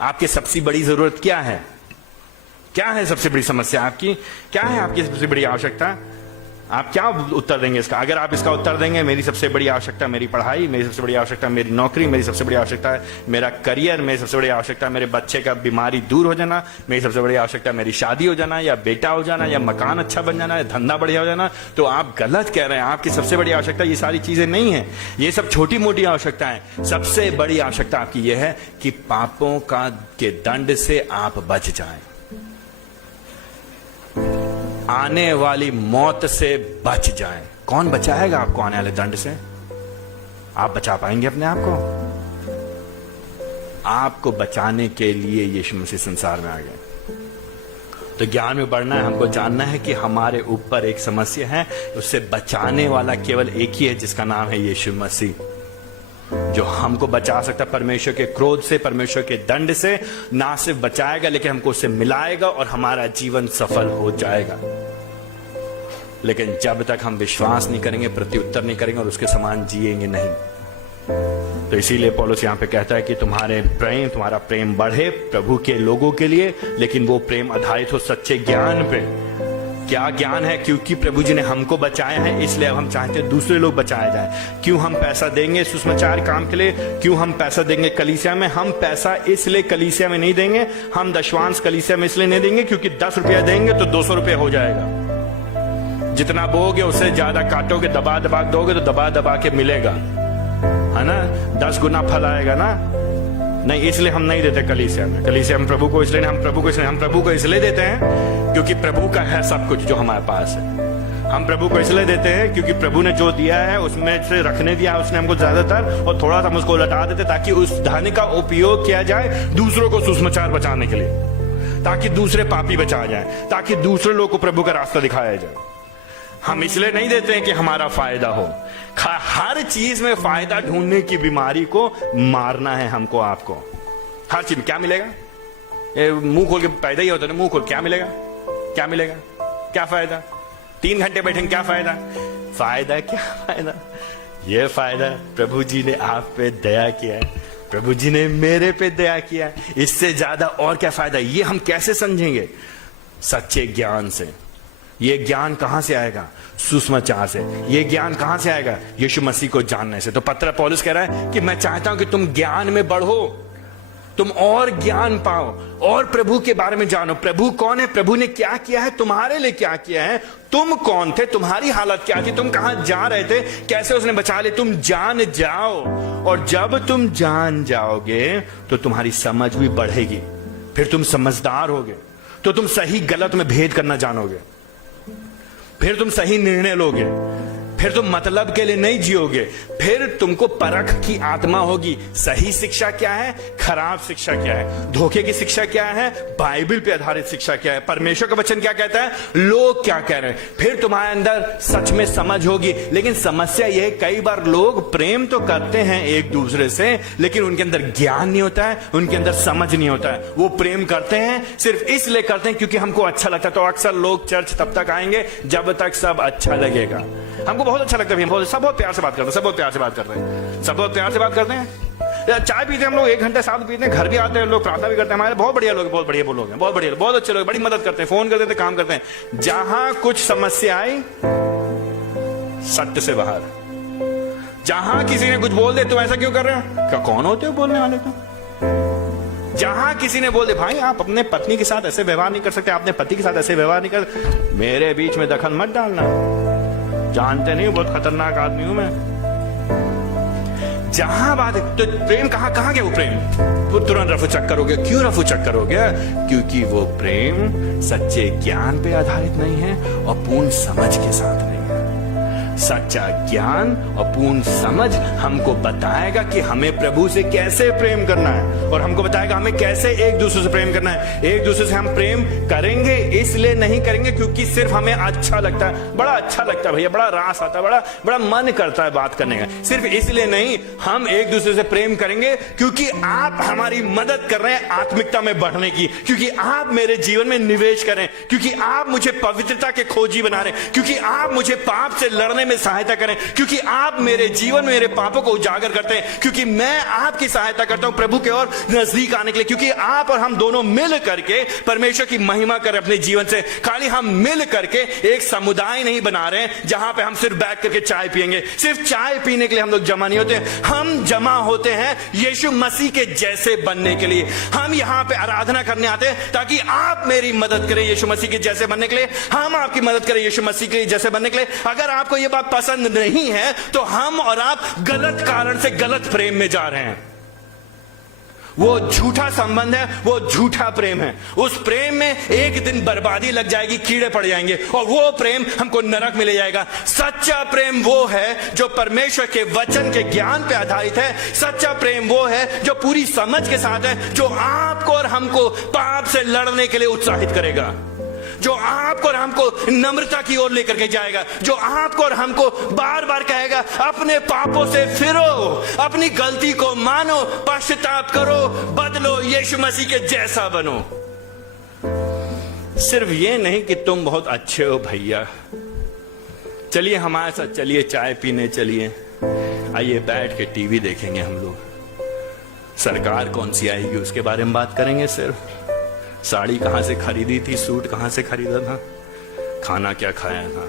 आपकी सबसे बड़ी जरूरत क्या है? क्या है सबसे बड़ी समस्या आपकी? क्या है आपकी सबसे बड़ी आवश्यकता? आप क्या उत्तर देंगे इसका? अगर आप इसका उत्तर देंगे मेरी सबसे बड़ी आवश्यकता मेरी पढ़ाई, मेरी सबसे बड़ी आवश्यकता मेरी नौकरी, मेरी सबसे बड़ी आवश्यकता है मेरा करियर, मेरी सबसे बड़ी आवश्यकता मेरे बच्चे का बीमारी दूर हो जाना, मेरी सबसे बड़ी आवश्यकता मेरी शादी हो जाना, या बेटा हो जाना, या मकान अच्छा बन जाना, या धंधा बढ़िया हो जाना, तो आप गलत कह रहे हैं। आपकी सबसे बड़ी आवश्यकता ये सारी चीजें नहीं है, ये सब छोटी मोटी आवश्यकताएं। सबसे बड़ी आवश्यकता आपकी यह है कि पापों के दंड से आप बच जाएं, आने वाली मौत से बच जाएं। कौन बचाएगा आपको आने वाले दंड से? आप बचा पाएंगे अपने आप को? आपको बचाने के लिए यीशु मसीह संसार में आ गए। तो ज्ञान में बढ़ना है, हमको जानना है कि हमारे ऊपर एक समस्या है, उससे बचाने वाला केवल एक ही है, जिसका नाम है यीशु मसीह, जो हमको बचा सकता है परमेश्वर के क्रोध से, परमेश्वर के दंड से। ना सिर्फ बचाएगा लेकिन हमको उससे मिलाएगा और हमारा जीवन सफल हो जाएगा। लेकिन जब तक हम विश्वास नहीं करेंगे, प्रत्युत्तर नहीं करेंगे और उसके समान जिएंगे नहीं। तो इसीलिए पौलुस यहां पे कहता है कि तुम्हारा प्रेम बढ़े प्रभु के लोगों के लिए, लेकिन वो प्रेम आधारित हो सच्चे ज्ञान पे। क्या ज्ञान है? क्योंकि प्रभु जी ने हमको बचाया है, इसलिए अब हम चाहते हैं दूसरे लोग बचाए जाए। क्यों हम पैसा देंगे सुसमाचार काम के लिए? क्यों हम पैसा देंगे कलीसिया में? हम पैसा इसलिए कलीसिया में नहीं देंगे, हम दशवांश कलीसिया में इसलिए नहीं देंगे क्योंकि 10 रुपया देंगे तो 200 रुपया हो जाएगा। जितना बोगे उससे ज्यादा काटोगे, दबा दबा दोगे तो दबा दबा के मिलेगा, है ना? 10 गुना फल आएगा ना। नहीं, इसलिए हम नहीं देते कलीसिया में। कलीसिया हम प्रभु को इसलिए हम प्रभु को इसलिए देते हैं क्योंकि प्रभु का है सब कुछ जो हमारे पास है। हम प्रभु को इसलिए देते हैं क्योंकि प्रभु ने जो दिया है उसमें से रखने दिया उसने हमको ज्यादातर, और थोड़ा सा हम उसको लटा देते ताकि उस धन का उपयोग किया जाए दूसरों को सुसमाचार बचाने के लिए, ताकि दूसरे पापी बचा जाए, ताकि दूसरे लोग को प्रभु का रास्ता दिखाया जाए। हम इसलिए नहीं देते हैं कि हमारा फायदा हो। हर चीज में फायदा ढूंढने की बीमारी को मारना है हमको, आपको। हर चीज में क्या मिलेगा? मुंह खोल के पैदा ही होता है ना, मुंह खोल, क्या मिलेगा? क्या मिलेगा? क्या फायदा? 3 घंटे बैठेंगे, क्या फायदा? क्या फायदा? ये फायदा प्रभु जी ने आप पे दया किया है, प्रभु जी ने मेरे पे दया किया है, इससे ज्यादा और क्या फायदा? ये हम कैसे समझेंगे? सच्चे ज्ञान से। ये ज्ञान कहां से आएगा? सुसमाचार से। ये ज्ञान कहां से आएगा? यीशु मसीह को जानने से। तो पौलुस कह रहा है कि मैं चाहता हूं कि तुम ज्ञान में बढ़ो, तुम और ज्ञान पाओ और प्रभु के बारे में जानो। प्रभु कौन है? प्रभु ने क्या किया है? तुम्हारे लिए क्या किया है? तुम कौन थे? तुम्हारी हालत क्या थी? तुम कहां जा रहे थे? कैसे उसने बचा लिया? तुम जान जाओ, और जब तुम जान जाओगे तो तुम्हारी समझ भी बढ़ेगी, फिर तुम समझदार होगे, तो तुम सही गलत में भेद करना जानोगे, फिर तुम सही निर्णय लोगे, फिर तुम मतलब के लिए नहीं जियोगे, फिर तुमको परख की आत्मा होगी। सही शिक्षा क्या है? खराब शिक्षा क्या है? धोखे की शिक्षा क्या है? बाइबल पे आधारित शिक्षा क्या है? परमेश्वर का वचन क्या कहता है? लोग क्या कह रहे हैं? फिर तुम्हारे अंदर सच में समझ होगी। लेकिन समस्या यह है, कई बार लोग प्रेम तो करते हैं एक दूसरे से, लेकिन उनके अंदर ज्ञान नहीं होता है, उनके अंदर समझ नहीं होता है। वो प्रेम करते हैं सिर्फ इसलिए करते हैं क्योंकि हमको अच्छा लगता है। तो अक्सर लोग चर्च तब तक आएंगे जब तक सब अच्छा लगेगा। हमको बहुत अच्छा लगता है, सब बहुत प्यार से बात करते हैं, सब बहुत प्यार से बात करते हैं, सब बहुत प्यार से बात करते हैं। चाय पीते हैं हम लोग, 1 घंटे साथ पीते हैं, घर भी आते हैं लोग, प्रार्थना भी करते हैं। हमारे बहुत बढ़िया लोग, बहुत बढ़िया लोग हैं, बहुत बढ़िया, बहुत अच्छे लोग, बड़ी मदद करते हैं, फोन कर देते हैं, काम करते हैं। जहां कुछ समस्या आई, सत्य से बाहर। जहां किसी ने कुछ बोल दे, तुम ऐसा क्यों कर रहे हो? क्या कौन होते हो बोलने वाले? तुम जहां किसी ने बोल दे, भाई आप अपने पत्नी के साथ ऐसे व्यवहार नहीं कर सकते, आपने पति के साथ ऐसे व्यवहार नहीं कर, मेरे बीच में दखल मत डालना, जानते नहीं बहुत खतरनाक आदमी हूं मैं। जहां बात है, तो प्रेम कहां गया? वो प्रेम वो तुरंत रफू चक्कर हो गया। क्यों रफू चक्कर हो गया? क्योंकि वो प्रेम सच्चे ज्ञान पे आधारित नहीं है और पूर्ण समझ के साथ नहीं है। सच्चा ज्ञान और पूर्ण समझ हमको बताएगा कि हमें प्रभु से कैसे प्रेम करना है, और हमको बताएगा हमें कैसे एक दूसरे से प्रेम करना है। एक दूसरे से हम प्रेम करेंगे इसलिए नहीं करेंगे क्योंकि सिर्फ हमें अच्छा लगता है, बड़ा अच्छा लगता है भैया, बड़ा रास आता है, बड़ा मन करता है बात करने का, सिर्फ इसलिए नहीं। हम एक दूसरे से प्रेम करेंगे क्योंकि आप हमारी मदद कर रहे हैं आत्मिकता में बढ़ने की, क्योंकि आप मेरे जीवन में निवेश करें, क्योंकि आप मुझे पवित्रता के खोजी बना रहे हैं, क्योंकि आप मुझे पाप से लड़ने में सहायता करें, क्योंकि आप मेरे जीवन में मेरे पापों को उजागर करते हैं, क्योंकि मैं आपकी सहायता करता हूं प्रभु के और नजदीक आने के लिए, क्योंकि आप और हम दोनों मिल करके परमेश्वर की महिमा करें अपने जीवन से। खाली हम मिल करके एक समुदाय नहीं बना रहे हैं जहां पे हम सिर्फ बैठ करके चाय पिएंगे। सिर्फ चाय पीने के लिए हम लोग जमा नहीं होते, हम जमा होते हैं यीशु मसीह के जैसे बनने के लिए। हम यहां पे आराधना करने आते हैं ताकि आप मेरी मदद करें यीशु मसीह के जैसे बनने के लिए, हम आपकी मदद करें यीशु मसीह के जैसे बनने के लिए। अगर आपको यह बात पसंद नहीं है तो हम और आप गलत कारण से गलत प्रेम में जा रहे हैं। वो झूठा संबंध है, वो झूठा प्रेम है। उस प्रेम में एक दिन बर्बादी लग जाएगी, कीड़े पड़ जाएंगे और वो प्रेम हमको नरक में ले जाएगा। सच्चा प्रेम वो है जो परमेश्वर के वचन के ज्ञान पे आधारित है। सच्चा प्रेम वो है जो पूरी समझ के साथ है, जो आपको और हमको पाप से लड़ने के लिए उत्साहित करेगा, जो आपको और हमको नम्रता की ओर लेकर के जाएगा, जो आपको और हमको बार बार कहेगा अपने पापों से फिरो, अपनी गलती को मानो, पश्चाताप करो, बदलो, यीशु मसीह के जैसा बनो। सिर्फ ये नहीं कि तुम बहुत अच्छे हो भैया, चलिए हमारे साथ चलिए चाय पीने चलिए, आइए बैठ के टीवी देखेंगे हम लोग, सरकार कौन सी आएगी उसके बारे में बात करेंगे, सिर्फ साड़ी कहां से खरीदी थी, सूट कहां से खरीदा था, खाना क्या खाया था।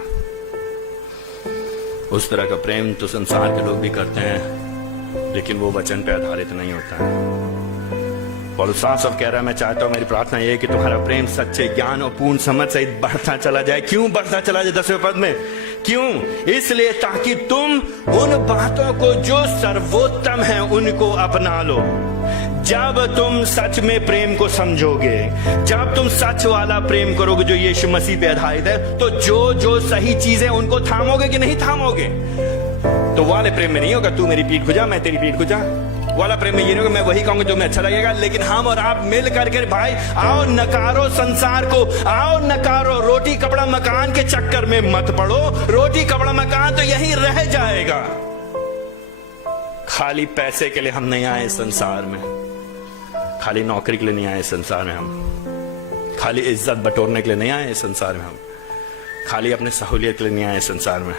उस तरह का प्रेम तो संसार के लोग भी करते हैं, लेकिन वो वचन पे आधारित नहीं होता है। पौलुस साफ कह रहा है, मैं चाहता हूं, मेरी प्रार्थना यह है कि तुम्हारा प्रेम सच्चे ज्ञान और पूर्ण समझ सहित बढ़ता चला जाए। क्यों बढ़ता चला जाए? 10वें पद में क्यों? इसलिए ताकि तुम उन बातों को जो सर्वोत्तम है उनको अपना लो। जब तुम सच में प्रेम को समझोगे, जब तुम सच वाला प्रेम करोगे जो यीशु मसीह पे आधारित है, तो जो जो सही चीजें उनको थामोगे कि नहीं थामोगे? तो वाले प्रेम में नहीं होगा तू मेरी पीठ खुजा मैं तेरी पीठ खुजा, वाला प्रेम में ये नहीं होगा मैं वही कहूंगा जो मैं अच्छा लगेगा। लेकिन हम और आप मिल करके भाई आओ नकारो संसार को, आओ नकारो, रोटी कपड़ा मकान के चक्कर में मत पड़ो। रोटी कपड़ा मकान तो यहीं रह जाएगा। खाली पैसे के लिए हम नहीं आए संसार में, खाली नौकरी के लिए नहीं आए संसार में, हम खाली इज्जत बटोरने के लिए नहीं आए संसार में, हम खाली अपने सहूलियत के लिए नहीं आए संसार में,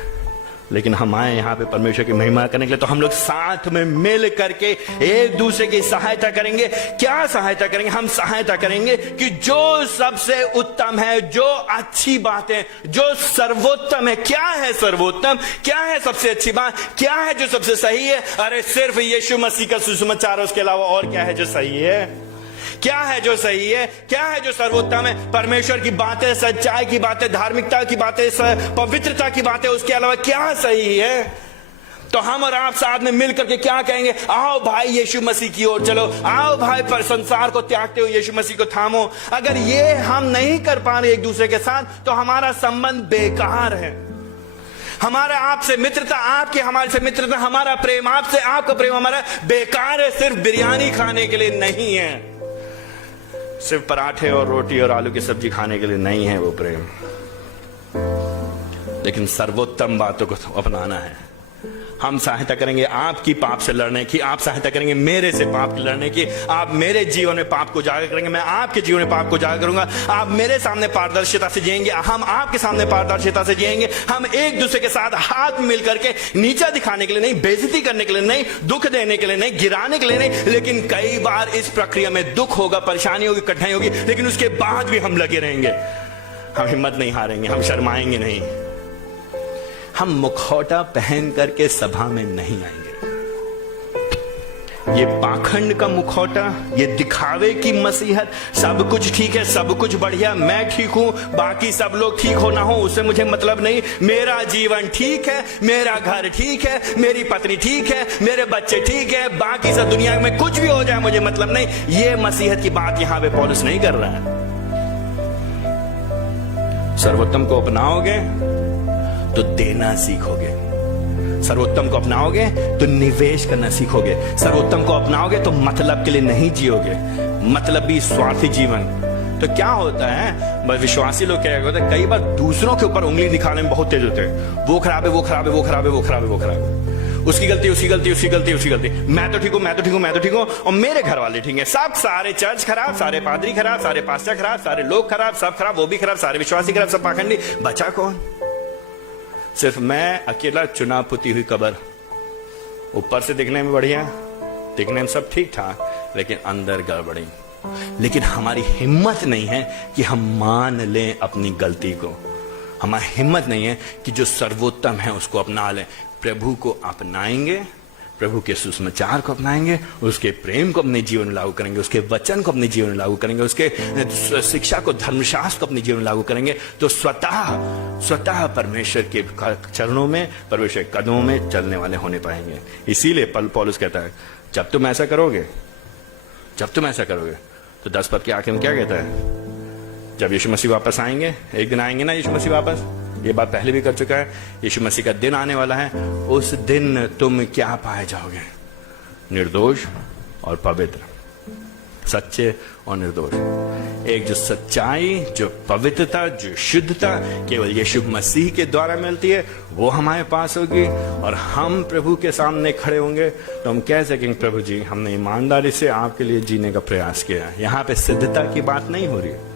लेकिन हम आए यहाँ पे परमेश्वर की महिमा करने के लिए। तो हम लोग साथ में मिल करके एक दूसरे की सहायता करेंगे। क्या सहायता करेंगे? हम सहायता करेंगे कि जो सबसे उत्तम है, जो अच्छी बात है, जो सर्वोत्तम है। क्या है सर्वोत्तम? क्या है सबसे अच्छी बात? क्या है जो सबसे सही है? अरे सिर्फ यीशु मसीह का सुसमाचार, उसके अलावा और क्या है जो सही है? क्या है जो सही है? क्या है जो सर्वोत्तम है? परमेश्वर की बातें, सच्चाई की बातें, धार्मिकता की बातें, पवित्रता की बातें, उसके अलावा क्या सही है? तो हम और आप साथ में मिल करके क्या कहेंगे? आओ भाई यीशु मसीह की ओर चलो, आओ भाई पर संसार को त्यागते हो यीशु मसीह को थामो। अगर ये हम नहीं कर पा रहे एक दूसरे के साथ तो हमारा संबंध बेकार है। हमारा आपसे मित्रता, आपकी हमारे से मित्रता, हमारा प्रेम आपसे, आपका प्रेम हमारा बेकार है। सिर्फ बिरयानी खाने के लिए नहीं है, सिर्फ पराठे और रोटी और आलू की सब्जी खाने के लिए नहीं है वो प्रेम, लेकिन सर्वोत्तम बातों को अपनाना है। हम सहायता करेंगे आपकी पाप से लड़ने की, आप सहायता करेंगे मेरे से पाप की लड़ने की। आप मेरे जीवन में पाप को उजागर करेंगे, मैं आपके जीवन में पाप को उजागर करूंगा। आप मेरे सामने पारदर्शिता से जिएंगे, हम आपके सामने पारदर्शिता से जिएंगे। हम एक दूसरे के साथ हाथ मिल करके, नीचा दिखाने के लिए नहीं, बेइज्जती करने के लिए नहीं, दुख देने के लिए नहीं, गिराने के लिए नहीं, लेकिन कई बार इस प्रक्रिया में दुख होगा, परेशानी होगी, कठिनाई होगी, लेकिन उसके बाद भी हम लगे रहेंगे। हम हिम्मत नहीं हारेंगे, हम शर्माएंगे नहीं। हम मुखौटा पहन करके सभा में नहीं आएंगे। ये पाखंड का मुखौटा, ये दिखावे की मसीहत, सब कुछ ठीक है, सब कुछ बढ़िया, मैं ठीक हूं, बाकी सब लोग ठीक हो ना हो उससे मुझे मतलब नहीं, मेरा जीवन ठीक है, मेरा घर ठीक है, मेरी पत्नी ठीक है, मेरे बच्चे ठीक है, बाकी सब दुनिया में कुछ भी हो जाए मुझे मतलब नहीं। ये मसीहत की बात यहां पे पौलुस नहीं कर रहा है। सर्वोत्तम को अपनाओगे तो देना सीखोगे, सर्वोत्तम को अपनाओगे तो निवेश करना सीखोगे, सर्वोत्तम को अपनाओगे तो मतलब के लिए नहीं जियोगे, मतलब भी स्वार्थी जीवन। तो क्या होता है, विश्वासी लोग क्या होते हैं, कई बार दूसरों के ऊपर उंगली दिखाने में बहुत तेज होते हैं। वो खराब है, वो खराब है, वो खराब है, वो खराब है, वो खराब है, उसकी गलती, उसकी गलती, उसकी गलती, उसकी गलती, मैं तो ठीक हूं, मैं तो ठीक हूं, मैं तो ठीक हूं, और मेरे घर वाले ठीक है। सब सारे चर्च खराब, सारे पादरी खराब, सारे पास्टर खराब, सारे लोग खराब, सब खराब, वो भी खराब, सारे विश्वासी खराब, सब पाखंडी, बचा कौन? सिर्फ मैं अकेला चुनाव पुती हुई कब्र, ऊपर से दिखने में बढ़िया, दिखने में सब ठीक ठाक, लेकिन अंदर गड़बड़ी। लेकिन हमारी हिम्मत नहीं है कि हम मान लें अपनी गलती को। हमारी हिम्मत नहीं है कि जो सर्वोत्तम है उसको अपना लें। प्रभु को अपनाएंगे, प्रभु के सुसमाचार को अपनाएंगे, उसके प्रेम को अपने जीवन में लागू करेंगे, उसके वचन को अपने जीवन में लागू करेंगे, उसके शिक्षा को, धर्मशास्त्र को अपने जीवन में लागू करेंगे, तो स्वतः परमेश्वर के चरणों में, परमेश्वर के कदमों में चलने वाले होने पाएंगे। इसीलिए पौलुस कहता है, जब तुम ऐसा करोगे तो 10 पद के आखिर में क्या कहता है? जब यीशु मसीह वापस आएंगे, एक दिन आएंगे ना यीशु मसीह वापस, ये बात पहले भी कर चुका है, यीशु मसीह का दिन आने वाला है। उस दिन तुम क्या पाए जाओगे? निर्दोष और पवित्र, सच्चे और निर्दोष। एक जो सच्चाई, जो पवित्रता, जो शुद्धता केवल यीशु मसीह के द्वारा मिलती है, वो हमारे पास होगी, और हम प्रभु के सामने खड़े होंगे तो हम कह सकेंगे, प्रभु जी, हमने ईमानदारी से आपके लिए जीने का प्रयास किया। यहाँ पे सिद्धता की बात नहीं हो रही है,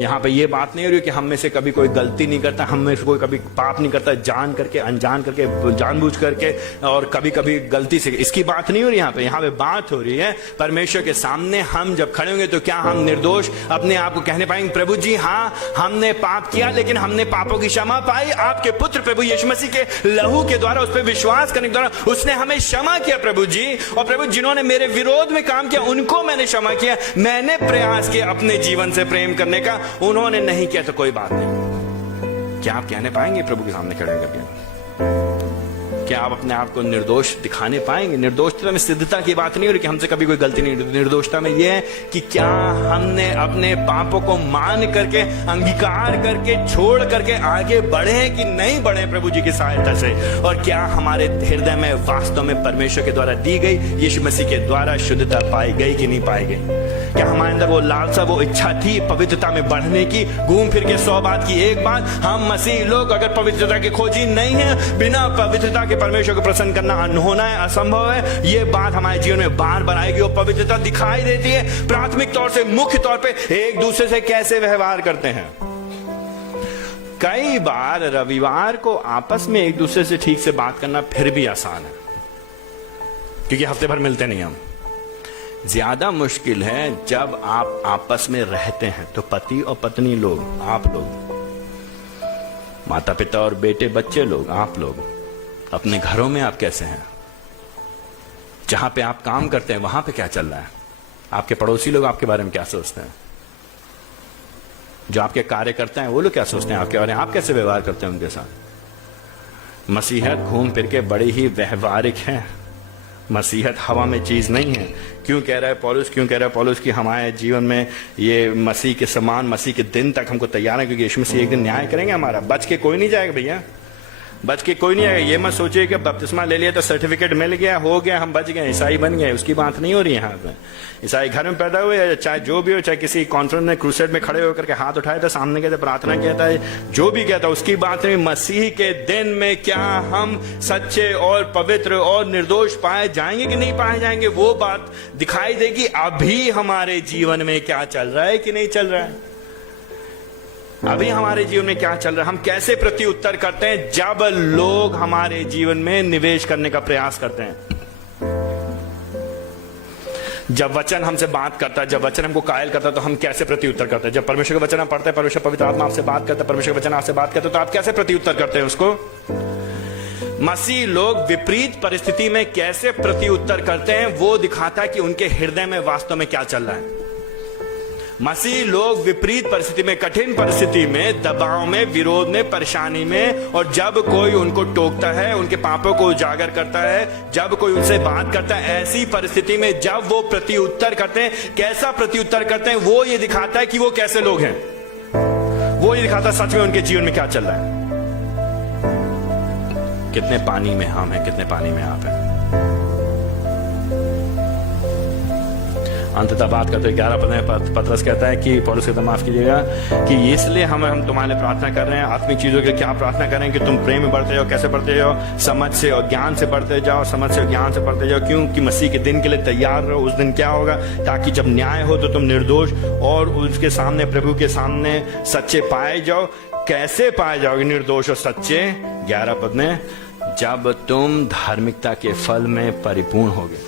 यहाँ पे ये बात नहीं हो रही कि हम में से कभी कोई गलती नहीं करता, हम में से कोई कभी पाप नहीं करता, जान करके, अनजान करके, जानबूझ करके, और कभी कभी गलती से, इसकी बात नहीं हो रही। यहाँ पे बात हो रही है परमेश्वर के सामने हम जब खड़े होंगे तो क्या हम निर्दोष अपने आप को कहने पाएंगे, प्रभु जी हाँ, हमने पाप किया, लेकिन हमने पापों की क्षमा पाई। आपके पुत्र प्रभु यीशु मसीह के लहू के द्वारा, उस पर विश्वास करने के द्वारा उसने हमें क्षमा किया प्रभु जी। और प्रभु, जिन्होंने मेरे विरोध में काम किया उनको मैंने क्षमा किया। मैंने प्रयास किया अपने जीवन से प्रेम करने का, उन्होंने नहीं किया तो कोई बात नहीं। क्या आप कहने पाएंगे प्रभु के सामने खड़े करके? क्या आप अपने आप को निर्दोष दिखाने पाएंगे? निर्दोषता में सिद्धता की बात नहीं हो रही कि हमसे कभी कोई गलती नहीं। निर्दोषता में यह है कि क्या हमने अपने पापों को मान करके, अंगीकार करके, छोड़ करके आगे बढ़े कि नहीं बढ़े प्रभु जी की सहायता से। और क्या हमारे हृदय में वास्तव में परमेश्वर के द्वारा दी गई, यीशु मसीह के द्वारा शुद्धता पाई गई कि नहीं पाई गई? क्या हमारे अंदर वो लालसा, वो इच्छा थी पवित्रता में बढ़ने की? घूम फिर के 100 बात की एक बात, हम मसीह लोग अगर पवित्रता के खोजी नहीं है, बिना पवित्रता के परमेश्वर को प्रसन्न करना अनहोना है, असंभव है। ये बात हमारे जीवन में बार बार आएगी। वो पवित्रता दिखाई देती है प्राथमिक तौर से, मुख्य तौर पे एक दूसरे से कैसे व्यवहार करते हैं। कई बार रविवार को आपस में एक दूसरे से ठीक से बात करना फिर भी आसान है, क्योंकि हफ्ते भर मिलते नहीं हम। ज्यादा मुश्किल है जब आप आपस में रहते हैं, तो पति और पत्नी लोग, आप लोग, माता पिता और बेटे बच्चे लोग, आप लोग अपने घरों में आप कैसे हैं? जहां पे आप काम करते हैं वहां पे क्या चल रहा है? आपके पड़ोसी लोग आपके बारे में क्या सोचते हैं? जो आपके कार्य करते हैं वो लोग क्या सोचते हैं आपके बारे में? आप कैसे व्यवहार करते हैं उनके साथ? मसीहत घूम फिर के बड़ी ही व्यवहारिक है। मसीहत हवा में चीज नहीं है। क्यों कह रहा है पौलुस कि हमारे जीवन में ये मसीह के समान, मसीह के दिन तक हमको तैयार है, क्योंकि यीशु मसीह एक दिन न्याय करेंगे हमारा। बच के कोई नहीं जाएगा भैया, बच के कोई नहीं आएगा। ये मत सोचिए कि बपतिस्मा ले लिया तो सर्टिफिकेट मिल गया, हो गया, हम बच गए, ईसाई बन गए, उसकी बात नहीं हो रही है यहाँ पे। ईसाई घर में पैदा हुए, चाहे जो भी हो, चाहे किसी कॉन्फ्रेंस में क्रूसेड में खड़े होकर के हाथ उठाए थे, सामने गए थे, प्रार्थना किया था, जो भी किया था, उसकी बात नहीं। मसीह के दिन में क्या हम सच्चे और पवित्र और निर्दोष पाए जाएंगे कि नहीं पाए जाएंगे, वो बात दिखाई देगी। अभी हमारे जीवन में क्या चल रहा है कि नहीं चल रहा है, अभी हमारे जीवन में क्या चल रहा है, हम कैसे प्रति उत्तर करते हैं जब लोग हमारे जीवन में निवेश करने का प्रयास करते हैं। जब वचन हमसे बात करता है, जब वचन हमको कायल करता है, तो हम कैसे प्रति उत्तर करते हैं? जब परमेश्वर का वचन हम पढ़ते हैं, परमेश्वर पवित्र आत्मा आपसे बात करता है, परमेश्वर का वचन आपसे बात करता है, तो आप कैसे प्रति उत्तर करते हैं उसको? मसीह लोग विपरीत परिस्थिति में कैसे प्रति उत्तर करते हैं, वो दिखाता है कि उनके हृदय में वास्तव में क्या चल रहा है। मसीह लोग विपरीत परिस्थिति में, कठिन परिस्थिति में, दबाव में, विरोध में, परेशानी में, और जब कोई उनको टोकता है, उनके पापों को उजागर करता है, जब कोई उनसे बात करता है, ऐसी परिस्थिति में जब वो प्रति उत्तर करते हैं, कैसा प्रति उत्तर करते हैं, वो ये दिखाता है कि वो कैसे लोग हैं। वो ये दिखाता है सच में उनके जीवन में क्या चल रहा है। कितने पानी में हम हैं, कितने पानी में आप हैं। अंततः बात करते 11 पद में पतरस कहता है कि पौलुस कहता है, माफ कीजिएगा, कि इसलिए हम तुम्हारे लिए प्रार्थना कर रहे हैं। आत्मिक चीजों के क्या प्रार्थना करें कि तुम प्रेम में बढ़ते जाओ। कैसे बढ़ते जाओ? समझ से और ज्ञान से बढ़ते जाओ, समझ से और ज्ञान से बढ़ते जाओ। क्यों? कि मसीह के दिन के लिए तैयार रहो। उस दिन क्या होगा? ताकि जब न्याय हो तो तुम निर्दोष और उसके सामने, प्रभु के सामने सच्चे पाए जाओ। कैसे पाए जाओगे निर्दोष और सच्चे? 11 पद में, जब तुम धार्मिकता के फल में परिपूर्ण होगे,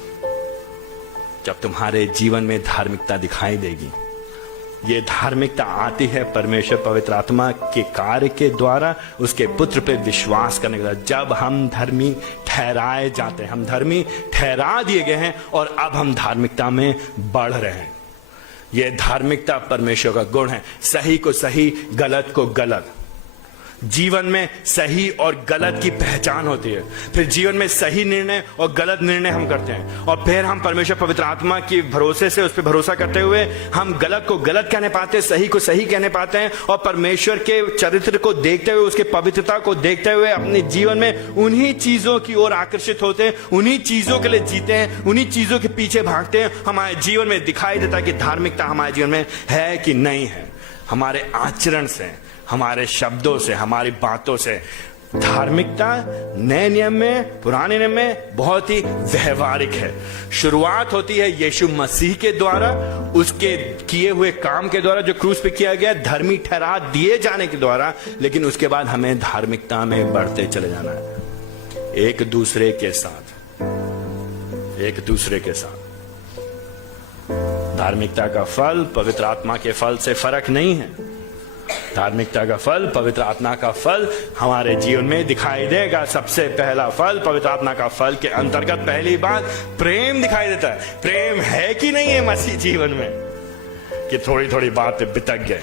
जब तुम्हारे जीवन में धार्मिकता दिखाई देगी। ये धार्मिकता आती है परमेश्वर पवित्र आत्मा के कार्य के द्वारा, उसके पुत्र पे विश्वास करने के द्वारा। जब हम धर्मी ठहराए जाते हैं, हम धर्मी ठहरा दिए गए हैं और अब हम धार्मिकता में बढ़ रहे हैं। यह धार्मिकता परमेश्वर का गुण है। सही को सही, गलत को गलत। जीवन में सही और गलत की पहचान होती है। फिर जीवन में सही निर्णय और गलत निर्णय हम करते हैं, और फिर हम परमेश्वर पवित्र आत्मा की भरोसे से, उस पर भरोसा करते हुए हम गलत को गलत कहने पाते हैं, सही को सही कहने पाते हैं, और परमेश्वर के चरित्र को देखते हुए, उसके पवित्रता को देखते हुए अपने जीवन में उन्हीं चीजों की ओर आकर्षित होते हैं, उन्हीं चीजों के लिए जीते हैं, उन्हीं चीजों के पीछे भागते हैं। हमारे जीवन में दिखाई देता है कि धार्मिकता हमारे जीवन में है कि नहीं है। हमारे आचरण से, हमारे शब्दों से, हमारी बातों से। धार्मिकता नए नियम में, पुराने नियम में बहुत ही व्यवहारिक है। शुरुआत होती है यीशु मसीह के द्वारा, उसके किए हुए काम के द्वारा जो क्रूस पे किया गया, धर्मी ठहरा दिए जाने के द्वारा। लेकिन उसके बाद हमें धार्मिकता में बढ़ते चले जाना है, एक दूसरे के साथ, एक दूसरे के साथ। धार्मिकता का फल पवित्र आत्मा के फल से फर्क नहीं है। धार्मिकता का फल, पवित्र आत्मा का फल हमारे जीवन में दिखाई देगा। सबसे पहला फल पवित्र आत्मा का फल के अंतर्गत पहली बात प्रेम दिखाई देता है। प्रेम है कि नहीं है मसीह जीवन में, कि थोड़ी थोड़ी बात पे बितक गए,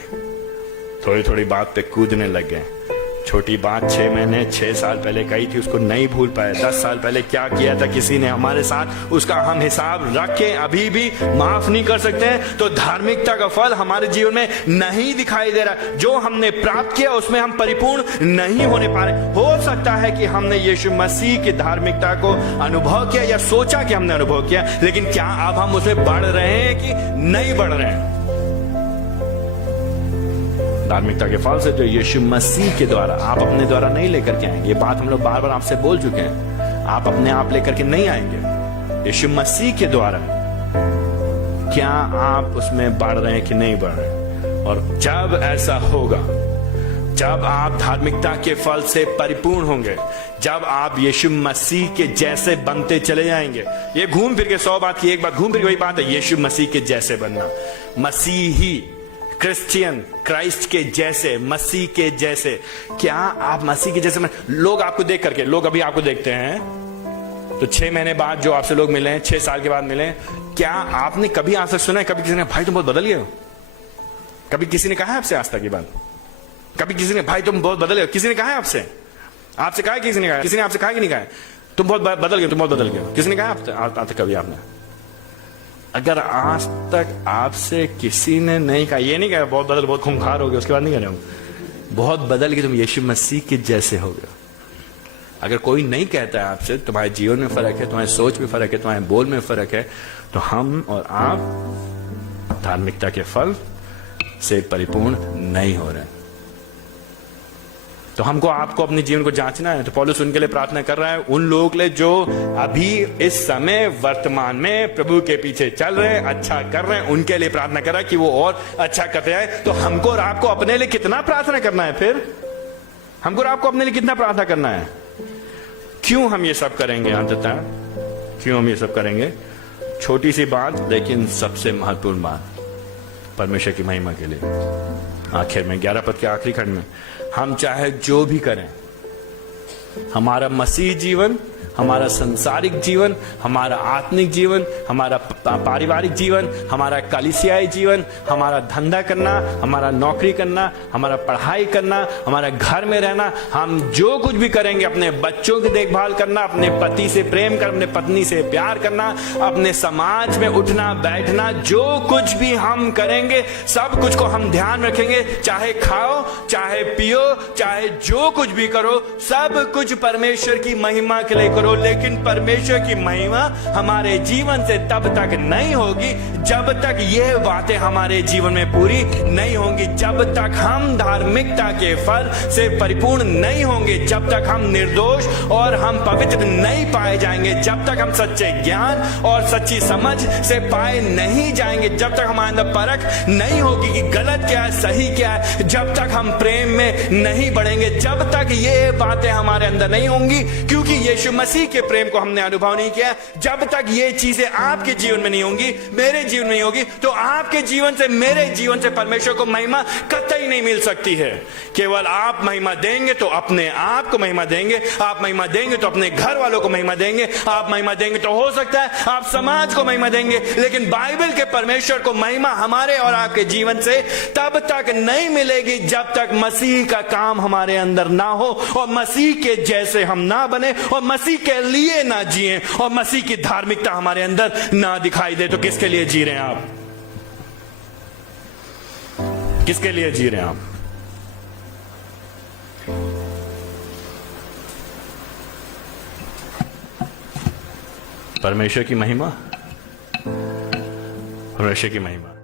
थोड़ी थोड़ी बात पे कूदने लग गए। छोटी बात 6 महीने 6 साल पहले कही थी, उसको नहीं भूल पाए। 10 साल पहले क्या किया था किसी ने हमारे साथ, उसका हम हिसाब रख के अभी भी माफ नहीं कर सकते हैं। तो धार्मिकता का फल हमारे जीवन में नहीं दिखाई दे रहा। जो हमने प्राप्त किया उसमें हम परिपूर्ण नहीं होने पा रहे। हो सकता है कि हमने यीशु मसीह की धार्मिकता को अनुभव किया या सोचा कि हमने अनुभव किया, लेकिन क्या अब हम उसमें बढ़ रहे हैं कि नहीं बढ़ रहे हैं? धार्मिकता के फल से जो यीशु मसीह के द्वारा, आप अपने द्वारा नहीं लेकर के आएंगे। ये बात हम लोग बार बार आपसे बोल चुके हैं। आप अपने आप लेकर के नहीं आएंगे, यीशु मसीह के द्वारा। क्या आप उसमें बढ़ रहे हैं कि नहीं बढ़ रहे हैं? और जब ऐसा होगा, जब आप धार्मिकता के फल से परिपूर्ण होंगे, जब आप यीशु मसीह के जैसे बनते चले जाएंगे। ये घूम फिर के 100 बात की एक बात, घूम फिर के वही बात है, यीशु मसीह के जैसे बनना। मसीही, क्रिश्चियन, क्राइस्ट के जैसे, मसीह के जैसे। क्या आप मसीह के जैसे? लोग आपको देख करके, लोग अभी आपको देखते हैं तो 6 महीने बाद जो आपसे लोग मिले, 6 साल के बाद मिले, क्या आपने कभी आज तक सुना है कभी किसी ने भाई तुम बहुत बदल गए हो? कभी किसी ने कहा है आपसे आज तक ये बात? कभी किसी ने भाई तुम बहुत बदल गए हो? किसी ने कहा है आपसे? आपसे कहा है? किसी ने कहा? किसी ने आपसे कहा कि नहीं कहा? तुम बहुत बदल गए, तुम बहुत बदल गए। किसी ने कहा आज तक कभी आपने? अगर आज तक आपसे किसी ने नहीं कहा, ये नहीं कहा बहुत बदल, बहुत खूंखार हो गया, उसके बाद नहीं कह रहे हूं बहुत बदल के तुम यीशु मसीह के जैसे हो गए। अगर कोई नहीं कहता है आपसे, तुम्हारे जीवन में फर्क है, तुम्हारी सोच में फर्क है, तुम्हारे बोल में फर्क है, तो हम और आप धार्मिकता के फल से परिपूर्ण नहीं हो रहे। तो हमको आपको अपने जीवन को जांचना है। तो पौलुस उनके लिए प्रार्थना कर रहा है, उन लोगों के लिए जो अभी इस समय वर्तमान में प्रभु के पीछे चल रहे हैं, अच्छा कर रहे हैं, उनके लिए प्रार्थना कर रहा है कि वो और अच्छा करते हैं। तो हमको और आपको अपने लिए कितना प्रार्थना करना है? फिर हमको और आपको अपने लिए कितना प्रार्थना करना है? क्यों हम ये सब करेंगे? अंततः क्यों हम ये सब करेंगे? छोटी सी बात लेकिन सबसे महत्वपूर्ण बात, परमेश्वर की महिमा के लिए। आखिर में 11 पद के आखिरी खंड में, हम चाहे जो भी करें, हमारा मसीह जीवन, हमारा संसारिक जीवन, हमारा आत्मिक जीवन, हमारा पारिवारिक जीवन, हमारा कलीसियाई जीवन, हमारा धंधा करना, हमारा नौकरी करना, हमारा पढ़ाई करना, हमारा घर में रहना, हम जो कुछ भी करेंगे, अपने बच्चों की देखभाल करना, अपने पति से प्रेम करना, अपने पत्नी से प्यार करना, अपने समाज में उठना बैठना, जो कुछ भी हम करेंगे, सब कुछ को हम ध्यान में रखेंगे। चाहे खाओ, चाहे पियो, चाहे जो कुछ भी करो, सब कुछ परमेश्वर की महिमा के लिए करो, लेकिन परमेश्वर की महिमा हमारे जीवन से तब तक नहीं होगी जब तक ये बातें हमारे जीवन में पूरी नहीं होंगी, जब तक हम धार्मिकता के फल से परिपूर्ण नहीं होंगे, जब तक हम निर्दोष और हम पवित्र नहीं पाए जाएंगे, जब तक हम सच्चे ज्ञान और सच्ची समझ से पाए नहीं जाएंगे, जब तक हमारे अंदर परख नहीं होगी कि गलत क्या है सही क्या है, जब तक हम प्रेम में नहीं बढ़ेंगे, जब तक ये बातें हमारे अंदर नहीं होंगी, क्योंकि यीशु मसीह के प्रेम को हमने अनुभव नहीं किया, जब तक ये चीजें आपके जीवन में नहीं होंगी, मेरे जीवन में नहीं होगी, तो आपके जीवन से मेरे जीवन से परमेश्वर को महिमा कतई नहीं मिल सकती है। केवल आप महिमा देंगे तो अपने आप को महिमा देंगे, आप महिमा देंगे तो अपने घर वालों को महिमा देंगे, आप महिमा देंगे तो हो सकता है आप समाज को महिमा देंगे, लेकिन बाइबल के परमेश्वर को महिमा हमारे और आपके जीवन से तब तक नहीं मिलेगी जब तक मसीह का काम हमारे अंदर ना हो और मसीह के जैसे हम ना बने और मसीह के लिए ना जिए और मसीह की धार्मिकता हमारे अंदर ना दिखाई दे। तो किसके लिए जी रहे हैं आप? किसके लिए जी रहे हैं आप? परमेश्वर की महिमा, परमेश्वर की महिमा।